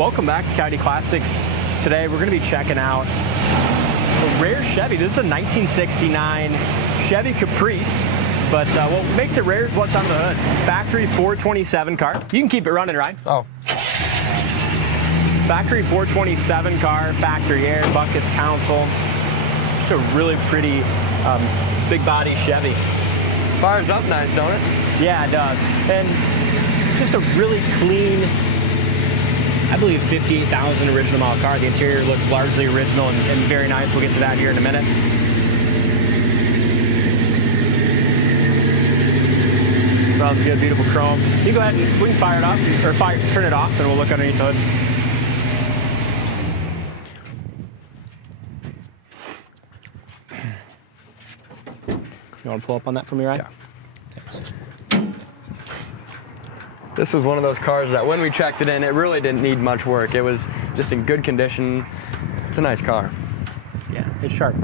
Welcome back to Coyote Classics. Today we're going to be checking out a rare Chevy. This is a 1969 Chevy Caprice, but what makes it rare is what's on the hood. Factory 427 car. You can keep it running, Ryan. Oh. Factory 427 car, factory air, buckets, console. Just a really pretty big body Chevy. Fires up nice, don't it? Yeah, it does. And just a really clean, I believe 58,000 original model car. The interior looks largely original and very nice. We'll get to that here in a minute. Well, it's good, beautiful chrome. You go ahead and we can fire it up, or turn it off, and we'll look underneath the hood. You want to pull up on that for me, Ryan? Yeah. Thanks. This was one of those cars that when we checked it in, it really didn't need much work. It was just in good condition. It's a nice car. Yeah, it's sharp.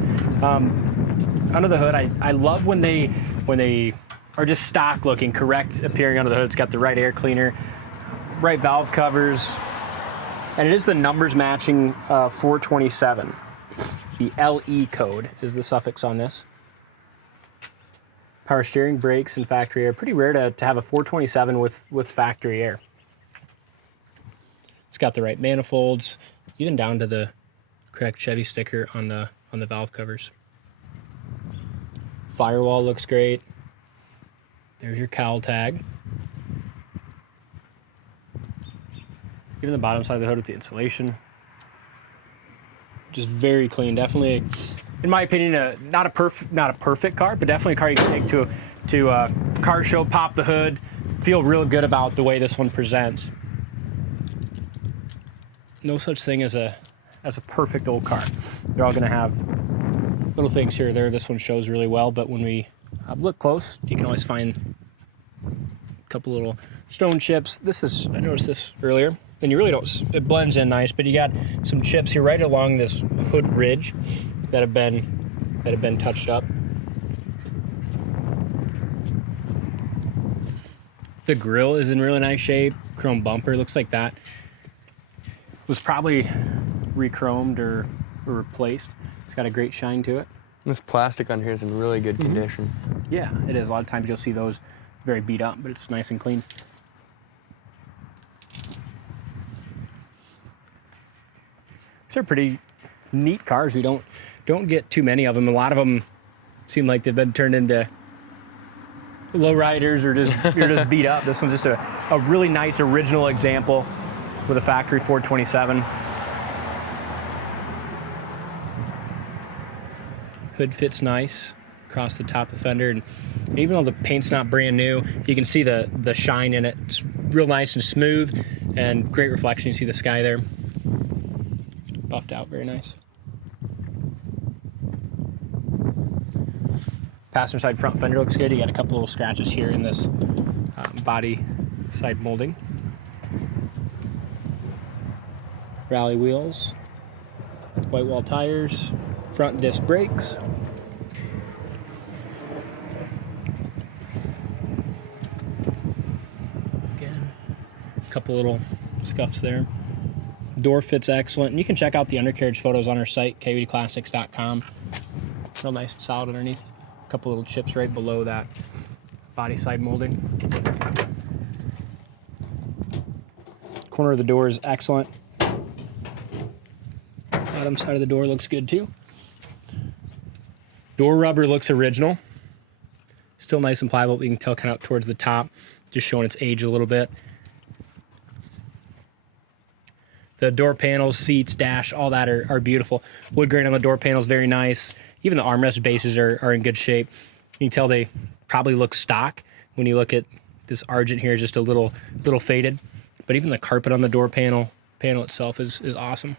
Under the hood, I love when they are just stock looking, correct appearing under the hood. It's got the right air cleaner, right valve covers, and it is the numbers matching 427. The LE code is the suffix on this. Power steering, brakes, and factory air. Pretty rare to have a 427 with factory air. It's got the right manifolds, even down to the correct Chevy sticker on the valve covers. Firewall looks great. There's your cowl tag. Even the bottom side of the hood with the insulation. Just very clean. Definitely, in my opinion, not a perfect car, but definitely a car you can take to a car show, pop the hood, feel real good about the way this one presents. No such thing as a perfect old car. They're all going to have little things here or there. This one shows really well, but when we look close, you can always find a couple little stone chips. I noticed this earlier. And you really don't, it blends in nice, but you got some chips here right along this hood ridge that have been touched up. The grille is in really nice shape. Chrome bumper, looks like that was probably re-chromed or replaced. It's got a great shine to it. This plastic on here is in really good condition. Yeah, it is. A lot of times you'll see those very beat up, but it's nice and clean. These are pretty neat cars. We don't get too many of them. A lot of them seem like they've been turned into lowriders or you're just beat up. This one's just a really nice original example with a factory 427. Hood fits nice across the top of the fender, and even though the paint's not brand new, you can see the shine in it. It's real nice and smooth and great reflection. You see the sky there. Buffed out, very nice. Passenger side front fender looks good. You got a couple little scratches here in this body side molding. Rally wheels, white wall tires, front disc brakes. Again, a couple little scuffs there. Door fits excellent, and you can check out the undercarriage photos on our site, coyoteclassics.com. Real nice and solid underneath. A couple little chips right below that body side molding. Corner of the door is excellent. Bottom side of the door looks good too. Door rubber looks original. Still nice and pliable, but you can tell kind of towards the top, just showing its age a little bit. The door panels, seats, dash, all that are beautiful. Wood grain on the door panels, very nice. Even the armrest bases are in good shape. You can tell they probably look stock. When you look at this Argent here, just a little faded. But even the carpet on the door panel itself is awesome.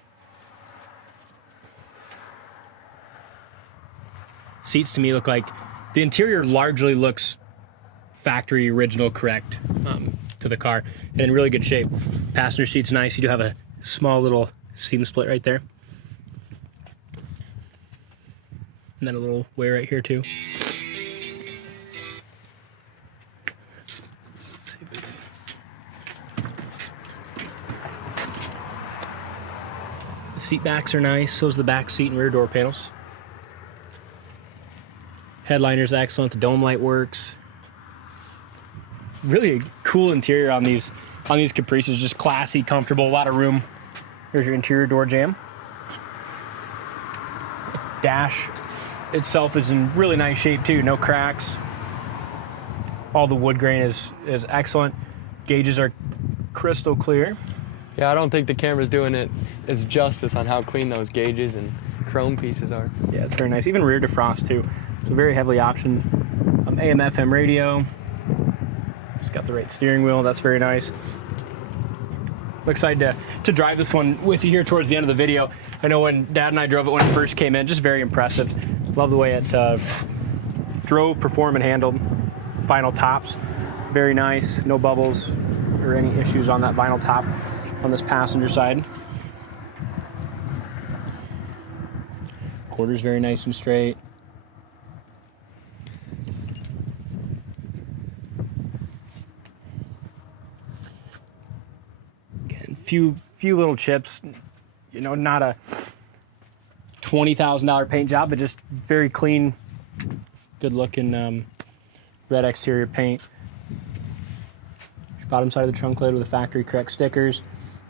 Seats to me look like, the interior largely looks factory original correct to the car, and in really good shape. Passenger seat's nice. You do have a small little seam split right there. And then a little wear right here too. The seat backs are nice, so is the back seat and rear door panels. Headliner's excellent, the dome light works. Really a cool interior on these Caprices, just classy, comfortable, a lot of room. Here's your interior door jamb. Dash itself is in really nice shape too, no cracks. All the wood grain is excellent. Gauges are crystal clear. Yeah, I don't think the camera's doing its justice on how clean those gauges and chrome pieces are. Yeah, it's very nice. Even rear defrost too. So very heavily optioned. AM FM radio. It's got the right steering wheel. That's very nice. I'm excited to drive this one with you here towards the end of the video. I know when Dad and I drove it when it first came in, just very impressive. Love the way it drove, performed, and handled. Vinyl tops, very nice. No bubbles or any issues on that vinyl top on this passenger side. Quarters very nice and straight. Again, few little chips. You know, not a $20,000 paint job, but just very clean, good looking red exterior paint. Bottom side of the trunk lid with the factory correct stickers.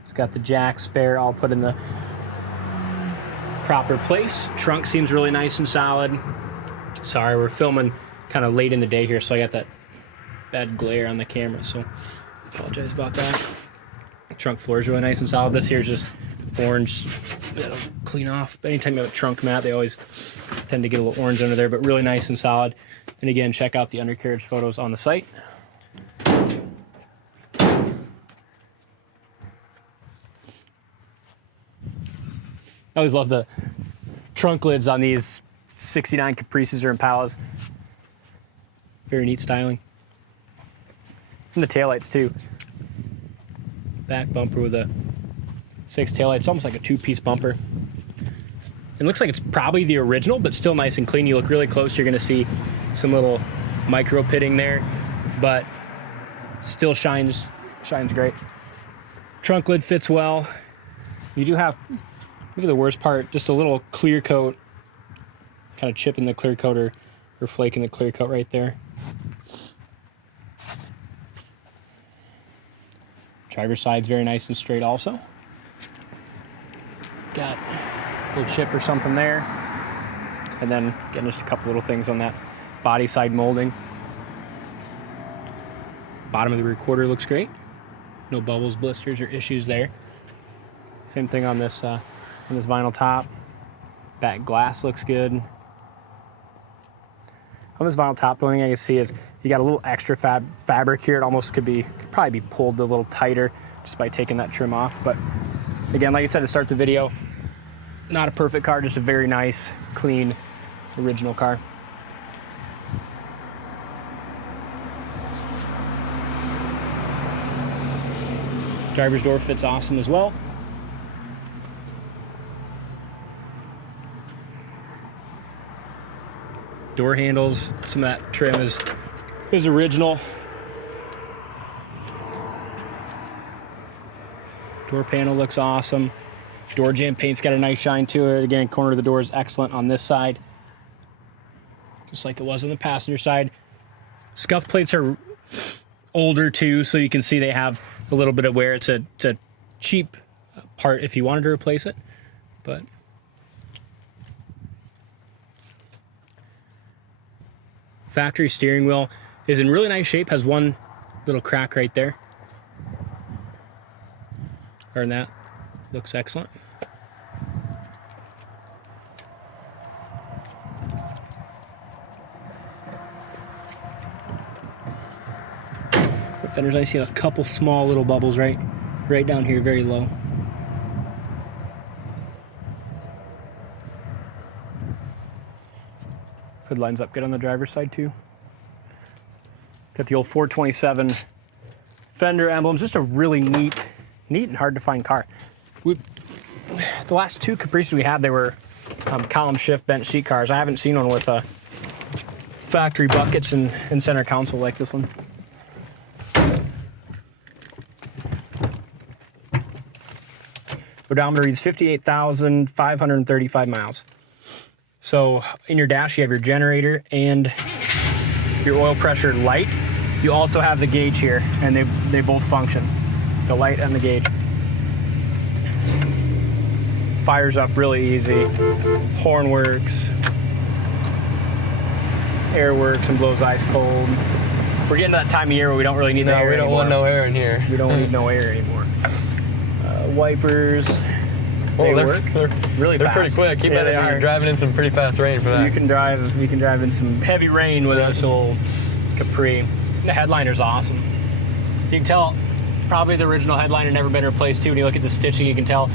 It's got the jack spare all put in the proper place. Trunk seems really nice and solid. Sorry, we're filming kind of late in the day here, so I got that bad glare on the camera, so apologize about that. Trunk floor is really nice and solid. This here is just orange. That'll clean off. But anytime you have a trunk mat, they always tend to get a little orange under there, but really nice and solid. And again, check out the undercarriage photos on the site. I always love the trunk lids on these 69 Caprices or Impalas. Very neat styling. And the taillights too. Back bumper with a 6 taillights, almost like a 2-piece bumper. It looks like it's probably the original, but still nice and clean. You look really close, you're gonna see some little micro pitting there, but still shines great. Trunk lid fits well. You do have, maybe the worst part, just a little clear coat, kind of chipping the clear coat or flaking the clear coat right there. Driver's side's very nice and straight also. Got a little chip or something there. And then getting just a couple little things on that body side molding. Bottom of the rear quarter looks great. No bubbles, blisters, or issues there. Same thing on this vinyl top. Back glass looks good. On this vinyl top, the only thing I can see is you got a little extra fabric here. It almost could probably be pulled a little tighter just by taking that trim off. But again, like I said to start the video, not a perfect car, just a very nice, clean, original car. Driver's door fits awesome as well. Door handles, some of that trim is original. Door panel looks awesome. Door jamb paint's got a nice shine to it. Again, corner of the door is excellent on this side, just like it was on the passenger side. Scuff plates are older too, so you can see they have a little bit of wear. It's a cheap part if you wanted to replace it, but factory steering wheel is in really nice shape, has one little crack right there. Other than that, looks excellent. The fenders, I see a couple small little bubbles right down here, very low. Hood lines up good on the driver's side too. Got the old 427 fender emblems. Just a really neat and hard to find car. The last 2 Caprices we had, they were column shift bent sheet cars. I haven't seen one with factory buckets and center console like this one. Odometer reads 58,535 miles. So in your dash, you have your generator and your oil pressure light. You also have the gauge here, and they both function, the light and the gauge. Fires up really easy. Horn works. Air works and blows ice cold. We're getting to that time of year where we don't really need the air anymore. We don't want no air in here. We don't need no air anymore. Wipers. They work. They're really fast. They're pretty quick. You better be driving in some pretty fast rain for that. You can drive in some heavy rain with this old Caprice. The headliner's awesome. You can tell probably the original headliner never been replaced too. When you look at the stitching, you can tell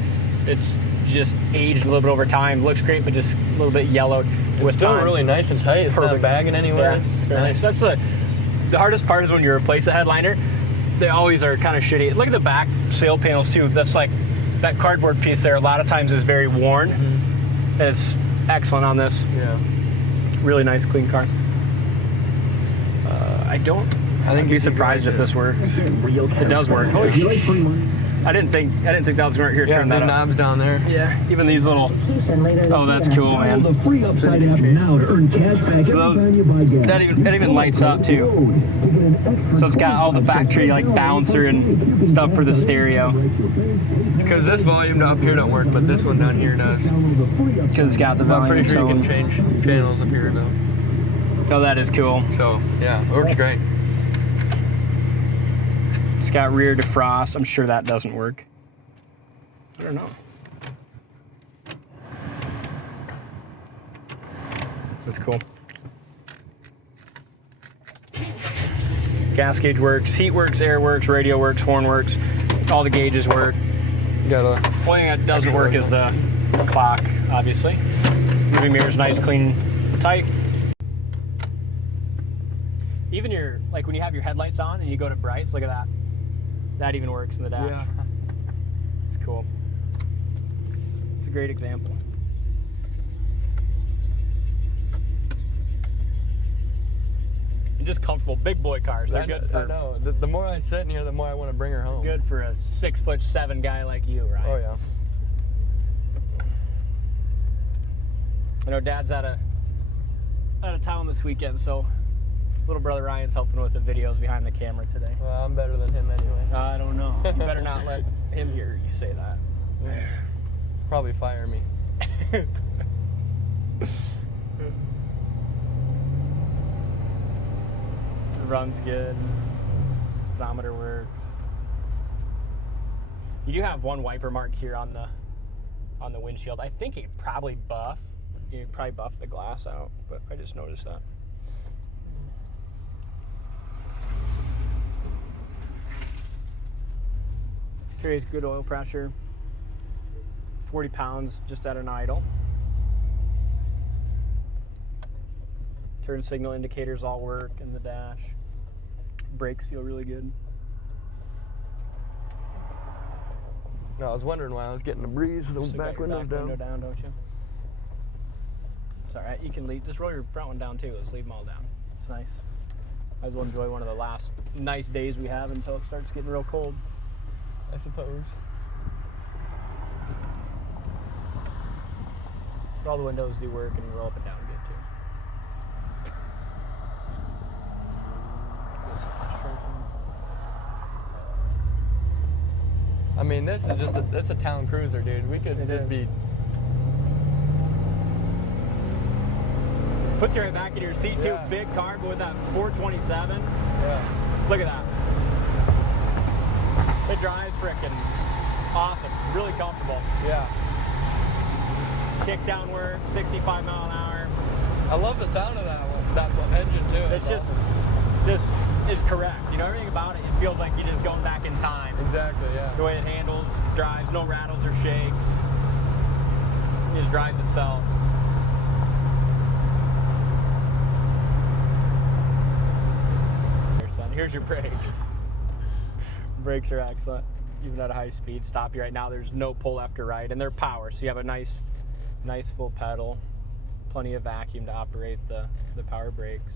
it's just aged a little bit over time. Looks great, but just a little bit yellowed with still time. Really nice and tight. It's not bagging anywhere. Yeah, it's very nice. That's the hardest part is when you replace a headliner. They always are kind of shitty. Look at the back sail panels too. That's like that cardboard piece there. A lot of times is very worn. Mm-hmm. It's excellent on this. Yeah. Really nice, clean car. I'd be surprised if this works. It does work. Holy shit. I didn't think that was going to work here. Yeah, turn that the up. knobs down there. Yeah, even these little. Oh, that's cool, man. So those, that even lights up too. So it's got all the factory like bouncer and stuff for the stereo. Because this volume up here don't work, but this one down here does. Because it's got the volume. I'm pretty sure tone. you can change channels up here though. Oh, that is cool. So yeah, it works great. It's got rear defrost. I'm sure that doesn't work. I don't know. That's cool. Gas gauge works, heat works, air works, radio works, horn works. All the gauges work. Got a only thing that doesn't work is the clock, obviously. Moving mirrors, nice, clean, tight. Even your, like when you have your headlights on and you go to brights, look at that. That even works in the dash. Yeah. It's cool. It's a great example. And just comfortable, big boy cars. They're good for. I know. The more I sit in here, the more I want to bring her home. Good for a 6'7" guy like you, right? Oh yeah. I know Dad's out of town this weekend, so little brother Ryan's helping with the videos behind the camera today. Well, I'm better than him anyway. I don't know. You better not let him hear you say that. Probably fire me. The run's good. Speedometer works. You do have one wiper mark here on the windshield. I think you could probably buff. You could probably buff the glass out, but I just noticed that. Carries good oil pressure. 40 pounds just at an idle. Turn signal indicators all work in the dash. Brakes feel really good. No, I was wondering why I was getting a breeze. The back window's down. Window down, don't you? It's all right. You can leave. Just roll your front one down too. Just leave them all down. It's nice. Might as well enjoy one of the last nice days we have until it starts getting real cold. I suppose. But all the windows do work and roll up and down good too. I mean, this is just that's a town cruiser, dude. We could just be. Puts you right back in your seat too. Yeah. Big car, but with that 427. Yeah. Look at that. It drives frickin' awesome. Really comfortable. Yeah. Kick down work, 65 mile an hour. I love the sound of that one. That engine too. It's just is correct. You know, everything about it, it feels like you're just going back in time. Exactly, yeah. The way it handles, drives, no rattles or shakes. It just drives itself. Here's your brakes. Brakes are excellent, even at a high speed. Stop you right now. There's no pull left or right, and they're power, so you have a nice full pedal, plenty of vacuum to operate the power brakes.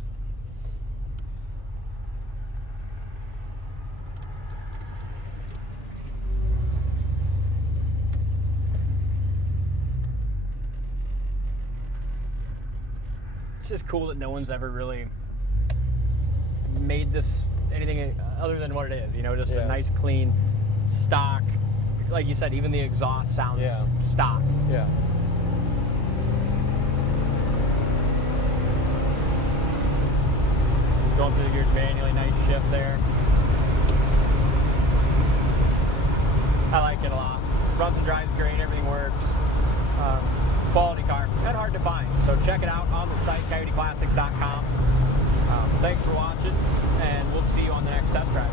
It's just cool that no one's ever really made this anything other than what it is. You know, just a nice, clean, stock. Like you said, even the exhaust sounds stock. Yeah. Going through the gears manually, nice shift there. I like it a lot. Runs and drives great, everything works. Quality car, and hard to find. So check it out on the site, coyoteclassics.com. Thanks for watching, and we'll see you on the next test drive.